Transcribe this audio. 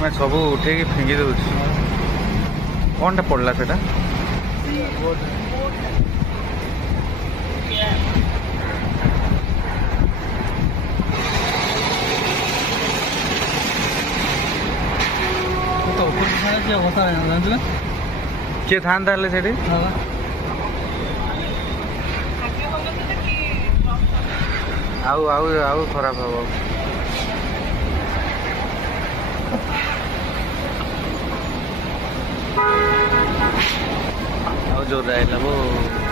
मैं सब उठे फिंगी दे कौन टा पड़ा से किए था से आउ खराब हम जो रहा वो